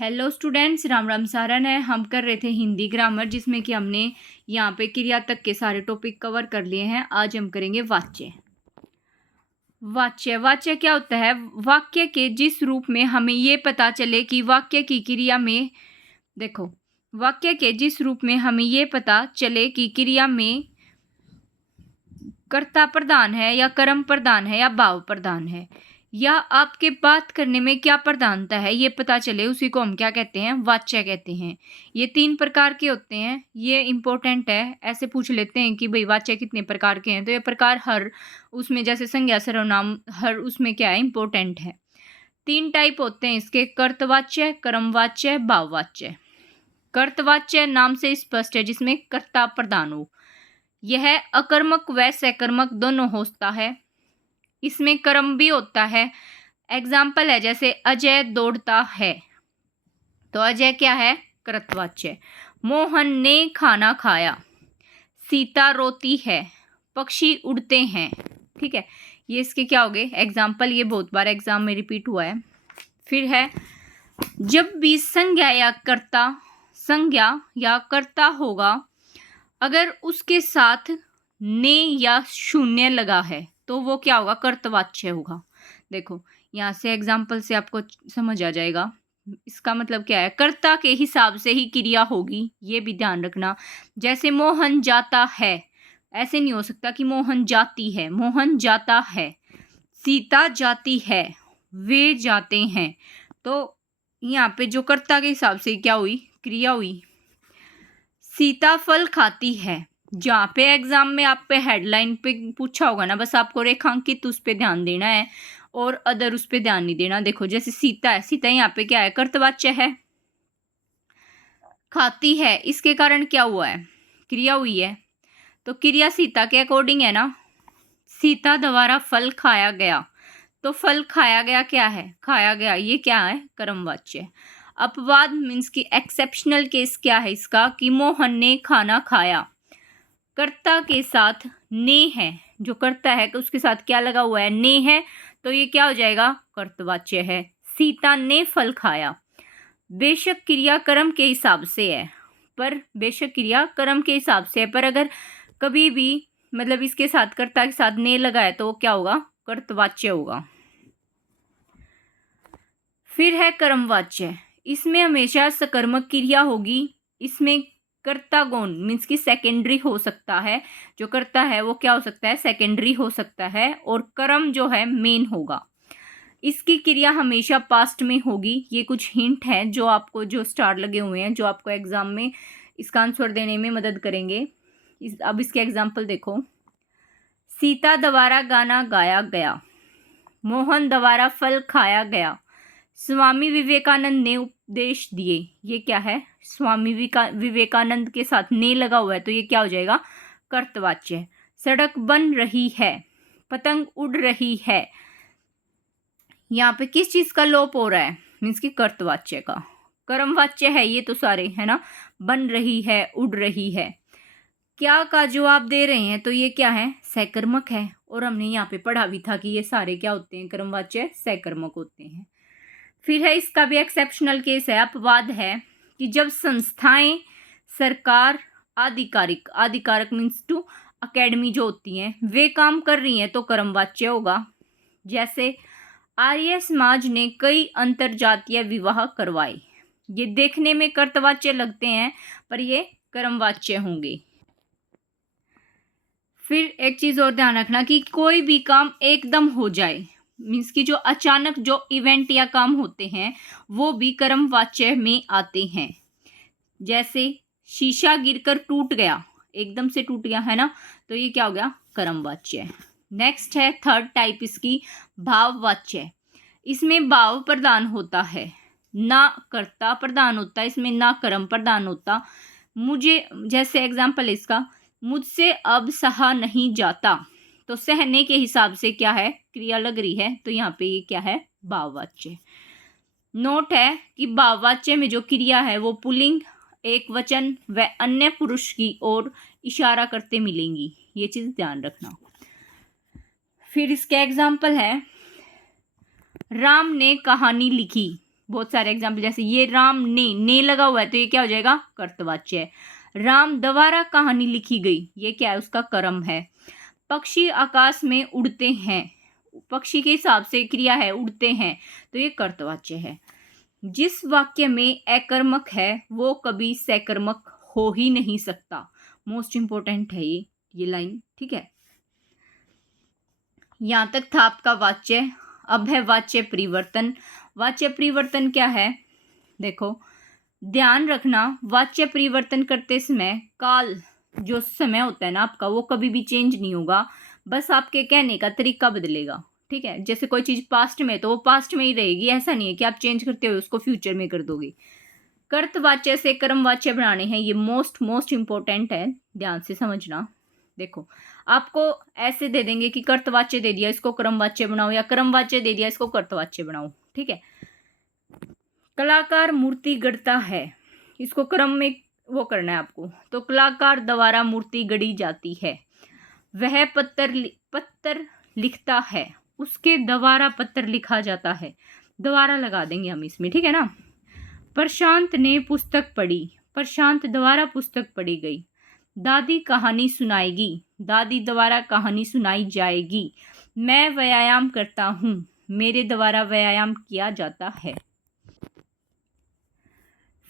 Hello students, Ram Ram Saran है। हम कर रहे थे हिंदी ग्रामर, जिसमें कि हमने यहाँ पे क्रिया तक के सारे टॉपिक कवर कर लिए हैं। आज हम करेंगे वाच्य। वाच्य वाच्य क्या होता है? वाक्य के जिस रूप में हमें ये पता चले कि वाक्य की क्रिया में, देखो, वाक्य के जिस रूप में हमें ये पता चले कि क्रिया में कर्ता प्रधान है या कर्म प्रधान है या भाव प्रधान है, या आपके बात करने में क्या प्रधानता है ये पता चले, उसी को हम क्या कहते हैं? वाच्य कहते हैं। ये 3 प्रकार के होते हैं। ये इंपॉर्टेंट है। ऐसे पूछ लेते हैं कि भाई वाच्य कितने प्रकार के हैं, तो ये प्रकार हर उसमें, जैसे संज्ञा सर्वनाम, हर उसमें क्या है? इंपॉर्टेंट है। 3 टाइप होते हैं इसके: कर्तवाच्य, कर्मवाच्य, भाववाच्य। कर्तवाच्य नाम से स्पष्ट है, जिसमें कर्ता प्रधान हो। यह अकर्मक व सकर्मक दोनों होता है। इसमें कर्म भी होता है। एग्जाम्पल है जैसे अजय दौड़ता है, तो अजय क्या है? कर्तवाच्य। मोहन ने खाना खाया। सीता रोती है। पक्षी उड़ते हैं। ठीक है, ये इसके क्या हो गए? एग्जाम्पल। ये बहुत बार एग्जाम में रिपीट हुआ है। फिर है, जब भी संज्ञा या कर्ता होगा, अगर उसके साथ ने या शून्य लगा है तो वो क्या होगा? कर्तवाच्य होगा। देखो, यहाँ से एग्जाम्पल से आपको समझ आ जाएगा। इसका मतलब क्या है? कर्ता के हिसाब से ही क्रिया होगी, ये भी ध्यान रखना। जैसे मोहन जाता है, ऐसे नहीं हो सकता कि मोहन जाती है। मोहन जाता है। सीता जाती है। वे जाते हैं। तो यहाँ पे जो कर्ता के हिसाब से क्या हुई? क्रिया हुई। सीता फल खाती है। जहाँ पे एग्जाम में आप पे हेडलाइन पे पूछा होगा ना, बस आपको रेखांकित उस पे ध्यान देना है और अदर उस पे ध्यान नहीं देना। देखो, जैसे सीता है, सीता यहाँ पे क्या है? कर्तवाच्य है। खाती है, इसके कारण क्या हुआ है? क्रिया हुई है। तो क्रिया सीता के अकॉर्डिंग है ना। सीता द्वारा फल खाया गया, तो फल खाया गया क्या है? खाया गया, ये क्या है? कर्मवाच्य। अपवाद मीन्स की एक्सेप्शनल केस क्या है इसका? कि मोहन ने खाना खाया। कर्ता के साथ ने है, जो कर्ता है उसके साथ क्या लगा हुआ है? ने है, तो ये क्या हो जाएगा? कर्तवाच्य है। सीता ने फल खाया। बेशक क्रिया कर्म के हिसाब से है, पर अगर कभी भी मतलब इसके साथ, कर्ता के साथ ने लगा है, तो वो क्या होगा? कर्तवाच्य होगा। फिर है कर्मवाच्य। इसमें हमेशा सकर्मक क्रिया होगी। इसमें कर्ता गौण मीन्स की सेकेंडरी हो सकता है। जो कर्ता है वो क्या हो सकता है? सेकेंडरी हो सकता है। और कर्म जो है मेन होगा। इसकी क्रिया हमेशा पास्ट में होगी। ये कुछ हिंट हैं जो आपको, जो स्टार लगे हुए हैं, जो आपको एग्जाम में इसका आंसर देने में मदद करेंगे। अब इसके एग्जाम्पल देखो। सीता द्वारा गाना गाया गया। मोहन द्वारा फल खाया गया। स्वामी विवेकानंद ने उपदेश दिए। ये क्या है? स्वामी विवेकानंद के साथ ने लगा हुआ है, तो ये क्या हो जाएगा? कर्तवाच्य। सड़क बन रही है। पतंग उड़ रही है। यहाँ पे किस चीज का लोप हो रहा है? मीन्स की कर्तवाच्य का। कर्मवाच्य है ये तो सारे, है ना। बन रही है, उड़ रही है। क्या का जवाब दे रहे हैं, तो ये क्या है? सकर्मक है। और हमने यहाँ पे पढ़ा भी था कि ये सारे क्या होते हैं? कर्मवाच्य सकर्मक होते हैं। फिर है, इसका भी एक्सेप्शनल केस है, अपवाद है, कि जब संस्थाएं, सरकार, आधिकारक मीन्स टू अकेडमी जो होती हैं, वे काम कर रही हैं, तो कर्मवाच्य होगा। जैसे आर्य समाज ने कई अंतरजातीय विवाह करवाए। ये देखने में कर्तवाच्य लगते हैं, पर ये कर्मवाच्य होंगे। फिर एक चीज और ध्यान रखना कि कोई भी काम एकदम हो जाए, मीन्स की जो अचानक जो इवेंट या काम होते हैं, वो भी कर्मवाच्य में आते हैं। जैसे शीशा गिरकर टूट गया, एकदम से टूट गया, है ना, तो ये क्या हो गया? कर्मवाच्य। नेक्स्ट है थर्ड टाइप इसकी, भाववाच्य। इसमें भाव प्रधान होता है, ना कर्ता प्रधान होता, इसमें ना कर्म प्रधान होता। मुझे, जैसे एग्जाम्पल इसका, मुझसे अब सहा नहीं जाता, तो सहने के हिसाब से क्या है? क्रिया लग रही है, तो यहाँ पे ये क्या है? भाववाच्य। नोट है कि भाववाच्य में जो क्रिया है वो पुल्लिंग, एक वचन व अन्य पुरुष की ओर इशारा करते मिलेंगी। ये चीज ध्यान रखना। फिर इसके एग्जाम्पल है, राम ने कहानी लिखी। बहुत सारे एग्जाम्पल, जैसे ये राम ने लगा हुआ है तो ये क्या हो जाएगा, कर्तवाच्य है। राम द्वारा कहानी लिखी गई, ये क्या है, उसका कर्म है। पक्षी आकाश में उड़ते हैं, पक्षी के हिसाब से क्रिया है, उड़ते हैं, तो ये कर्तवाच्य है। जिस वाक्य में अकर्मक है वो कभी सकर्मक हो ही नहीं सकता। मोस्ट इंपॉर्टेंट है ये लाइन, ठीक है। यहां तक था आपका वाच्य। अब है वाच्य परिवर्तन। वाच्य परिवर्तन क्या है, देखो ध्यान रखना, वाच्य परिवर्तन करते समय काल जो समय होता है ना आपका, वो कभी भी चेंज नहीं होगा, बस आपके कहने का तरीका बदलेगा, ठीक है। जैसे कोई चीज पास्ट में तो वो पास्ट में ही रहेगी, ऐसा नहीं है कि आप चेंज करते हुए उसको फ्यूचर में कर दोगे। कर्तवाच्य से कर्मवाच्य बनाने हैं, ये मोस्ट इंपॉर्टेंट है, ध्यान से समझना। देखो आपको ऐसे दे देंगे कि कर्तवाच्य दे दिया इसको कर्मवाच्य बनाओ, या कर्मवाच्य दे दिया इसको कर्तवाच्य बनाओ, ठीक है। कलाकार मूर्ति गढ़ता है, इसको क्रम में वो करना है आपको, तो कलाकार द्वारा मूर्ति गढ़ी जाती है। वह पत्थर लिखता है, उसके द्वारा पत्थर लिखा जाता है, द्वारा लगा देंगे हम इसमें, ठीक है ना। प्रशांत ने पुस्तक पढ़ी, प्रशांत द्वारा पुस्तक पढ़ी गई। दादी कहानी सुनाएगी, दादी द्वारा कहानी सुनाई जाएगी। मैं व्यायाम करता हूँ, मेरे द्वारा व्यायाम किया जाता है।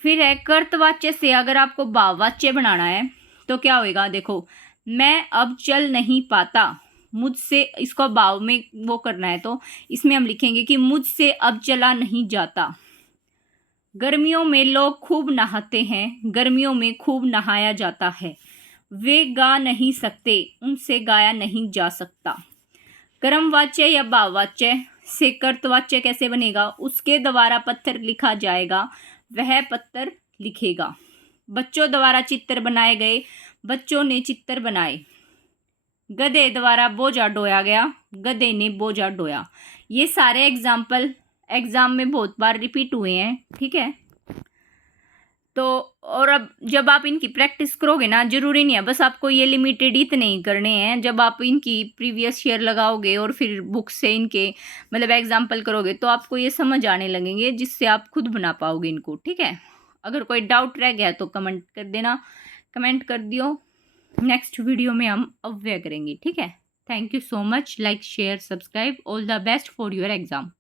फिर है कर्तवाच्य से अगर आपको भाववाच्य बनाना है तो क्या होएगा, देखो मैं अब चल नहीं पाता, मुझसे, इसको भाव में वो करना है तो इसमें हम लिखेंगे कि मुझसे अब चला नहीं जाता। गर्मियों में लोग खूब नहाते हैं, गर्मियों में खूब नहाया जाता है। वे गा नहीं सकते, उनसे गाया नहीं जा सकता। कर्मवाच्य या भाववाच्य से कर्तवाच्य कैसे बनेगा, उसके द्वारा पत्थर लिखा जाएगा, वह पत्थर लिखेगा। बच्चों द्वारा चित्र बनाए गए, बच्चों ने चित्र बनाए। गधे द्वारा बोझा ढोया गया, गधे ने बोझा ढोया। ये सारे एग्जाम्पल एग्जाम में बहुत बार रिपीट हुए हैं, ठीक है। तो और अब जब आप इनकी प्रैक्टिस करोगे ना, जरूरी नहीं है बस आपको ये लिमिटेड इतने ही करने हैं, जब आप इनकी प्रीवियस ईयर लगाओगे और फिर बुक से इनके मतलब एग्जाम्पल करोगे तो आपको ये समझ आने लगेंगे, जिससे आप खुद बना पाओगे इनको, ठीक है। अगर कोई डाउट रह गया तो कमेंट कर देना, कमेंट कर दियो, नेक्स्ट वीडियो में हम अव्यय करेंगे, ठीक है। Thank you so much, like share subscribe, all the best for your exam.